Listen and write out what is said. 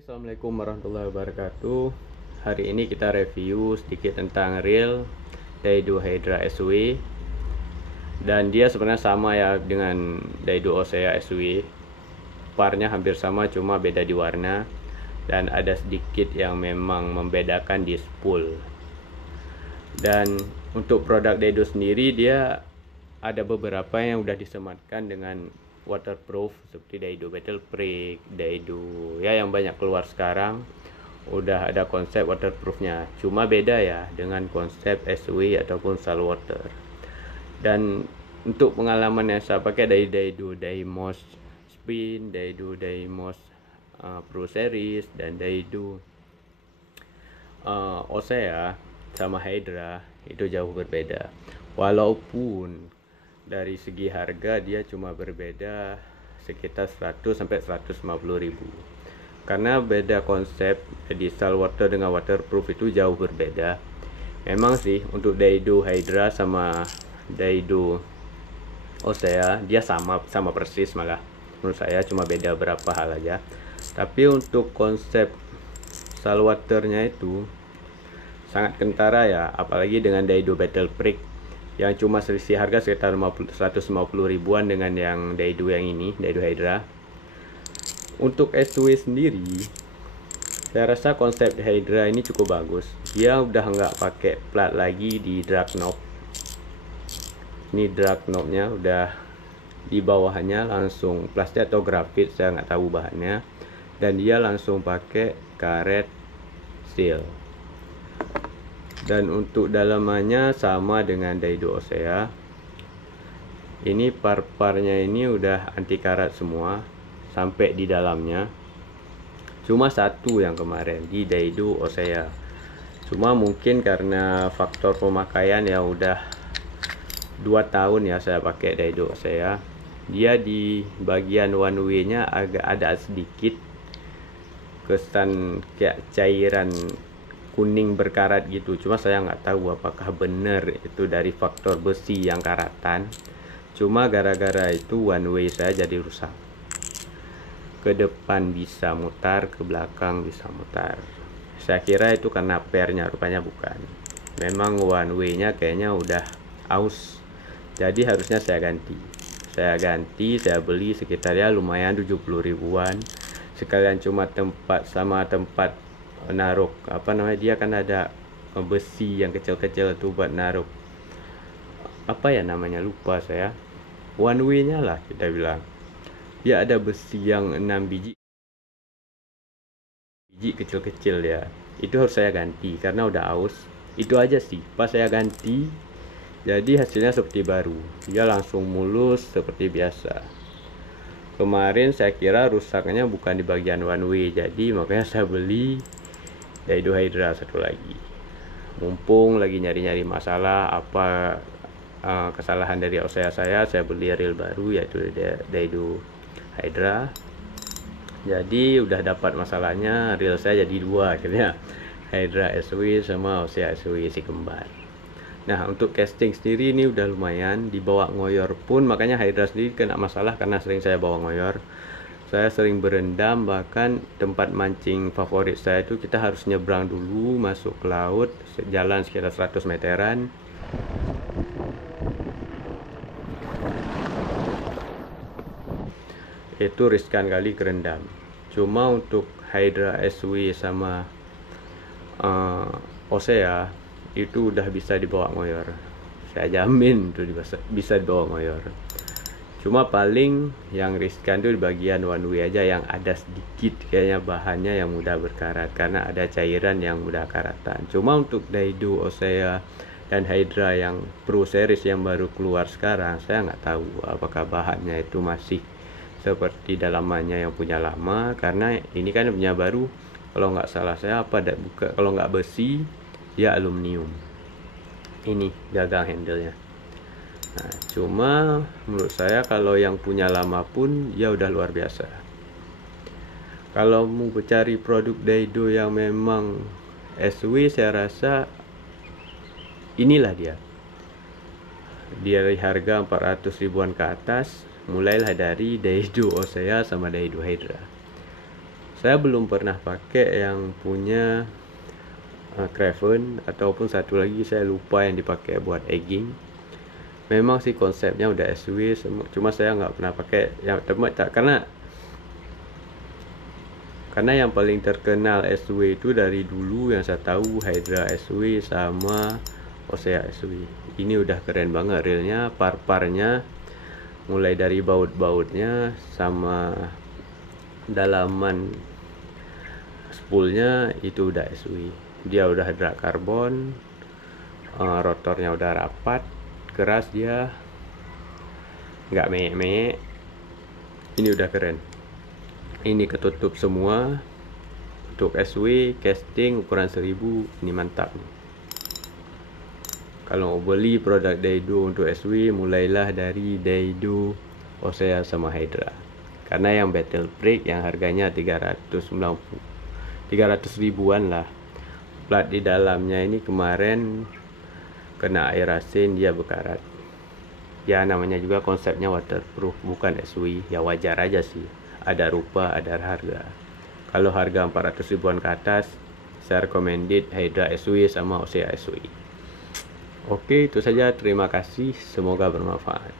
Assalamualaikum warahmatullahi wabarakatuh. Hari ini kita review sedikit tentang reel Daido Hydra SW. Dan dia sebenarnya sama ya dengan Daido Osea SW. Parnya hampir sama, cuma beda di warna. Dan ada sedikit yang memang membedakan di spool. Dan untuk produk Daido sendiri, dia ada beberapa yang udah disematkan dengan waterproof seperti Daido Battle Break, Daido ya yang banyak keluar sekarang udah ada konsep waterproofnya. Cuma beda ya dengan konsep SW ataupun saltwater. Dan untuk pengalaman yang saya pakai dari Daido Daimos Spin, Daido Daimos Pro Series, dan Daido Osea sama Hydra itu jauh berbeda. Walaupun dari segi harga dia cuma berbeda sekitar 100 sampai 150 ribu. Karena beda konsep, jadi saltwater dengan waterproof itu jauh berbeda. Memang sih untuk Daido Hydra sama Daido Osea dia sama persis, malah menurut saya cuma beda berapa hal aja. Tapi untuk konsep saltwaternya itu sangat kentara ya, apalagi dengan Daido Battle Break yang cuma selisih harga sekitar 150 ribuan dengan yang Daido yang ini, Daido Hydra. Untuk SW sendiri, saya rasa konsep Hydra ini cukup bagus. Dia udah nggak pakai plat lagi di drag knob. Ini drag knobnya udah di bawahnya langsung plastik atau grafit, saya nggak tahu bahannya. Dan dia langsung pakai karet steel. Dan untuk dalamannya sama dengan Daido Osea. Ini par-parnya ini udah anti karat semua sampai di dalamnya. Cuma satu yang kemarin di Daido Osea. Cuma mungkin karena faktor pemakaian ya udah 2 tahun ya saya pakai Daido Osea. Dia di bagian one way-nya agak ada sedikit kesan kayak cairan kuning berkarat gitu. Cuma saya nggak tahu apakah benar itu dari faktor besi yang karatan. Cuma gara-gara itu one way saya jadi rusak. Ke depan bisa mutar, ke belakang bisa mutar. Saya kira itu karena pernya, rupanya bukan. Memang one way-nya kayaknya udah aus. Jadi harusnya saya ganti. Saya beli sekitar ya lumayan 70 ribuan. Sekalian cuma tempat sama tempat naruh apa namanya, dia kan ada besi yang kecil-kecil tuh buat naruh apa ya namanya, lupa saya, one way nya lah kita bilang. Dia ada besi yang 6 biji kecil-kecil ya, itu harus saya ganti karena udah aus. Itu aja sih, pas saya ganti jadi hasilnya seperti baru, dia langsung mulus seperti biasa. Kemarin saya kira rusaknya bukan di bagian one way, jadi makanya saya beli Daido Hydra satu lagi. Mumpung lagi nyari-nyari masalah apa kesalahan dari Osea saya beli reel baru yaitu Daido Hydra. Jadi udah dapat masalahnya, reel saya jadi 2 akhirnya, Hydra SW sama Osea SW si kembar. Nah untuk casting sendiri ini udah lumayan, dibawa ngoyor pun makanya Hydra sendiri kena masalah karena sering saya bawa ngoyor. Saya sering berendam, bahkan tempat mancing favorit saya itu kita harus nyebrang dulu masuk ke laut, jalan sekitar 100 meteran. Itu riskan kali kerendam. Cuma untuk Hydra SW sama Osea itu udah bisa dibawa ngoyor. Saya jamin tuh bisa dibawa ngoyor. Cuma paling yang riskan tuh di bagian one way aja, yang ada sedikit kayaknya bahannya yang mudah berkarat karena ada cairan yang mudah karatan. Cuma untuk Daido Osea dan Hydra yang Pro Series yang baru keluar sekarang, saya nggak tahu apakah bahannya itu masih seperti dalamannya yang punya lama, karena ini kan punya baru. Kalau nggak salah saya kalau nggak besi dia aluminium. Ini gagang handle-nya. Nah, cuma menurut saya kalau yang punya lama pun ya udah luar biasa. Kalau mau mencari produk Daido yang memang SW, saya rasa inilah dia. Dari harga 400 ribuan ke atas, mulailah dari Daido Osea sama Daido Hydra. Saya belum pernah pakai yang punya Craven, ataupun satu lagi saya lupa yang dipakai buat egging. Memang sih konsepnya udah SW, cuma saya nggak pernah pakai yang karena yang paling terkenal SW itu dari dulu yang saya tahu Hydra SW sama Osea SW. Ini udah keren banget realnya, par-parnya mulai dari baut-bautnya sama dalaman spoolnya itu udah SW. Dia udah hydra karbon, rotornya udah rapat, keras, dia nggak meyek-meyek. Ini udah keren. Ini ketutup semua untuk SW, casting ukuran 1000. Ini mantap. Kalau mau beli produk Daido untuk SW, mulailah dari Daido, Osea sama Hydra. Karena yang Battle Break yang harganya 300 ribuan lah. Plat di dalamnya ini kemarin kena air asin, dia bekarat. Ya namanya juga konsepnya waterproof, bukan SW. Ya wajar aja sih. Ada rupa, ada harga. Kalau harga 400 ribuan ke atas, saya recommended Hydra SW sama Osea SW. Oke, itu saja. Terima kasih. Semoga bermanfaat.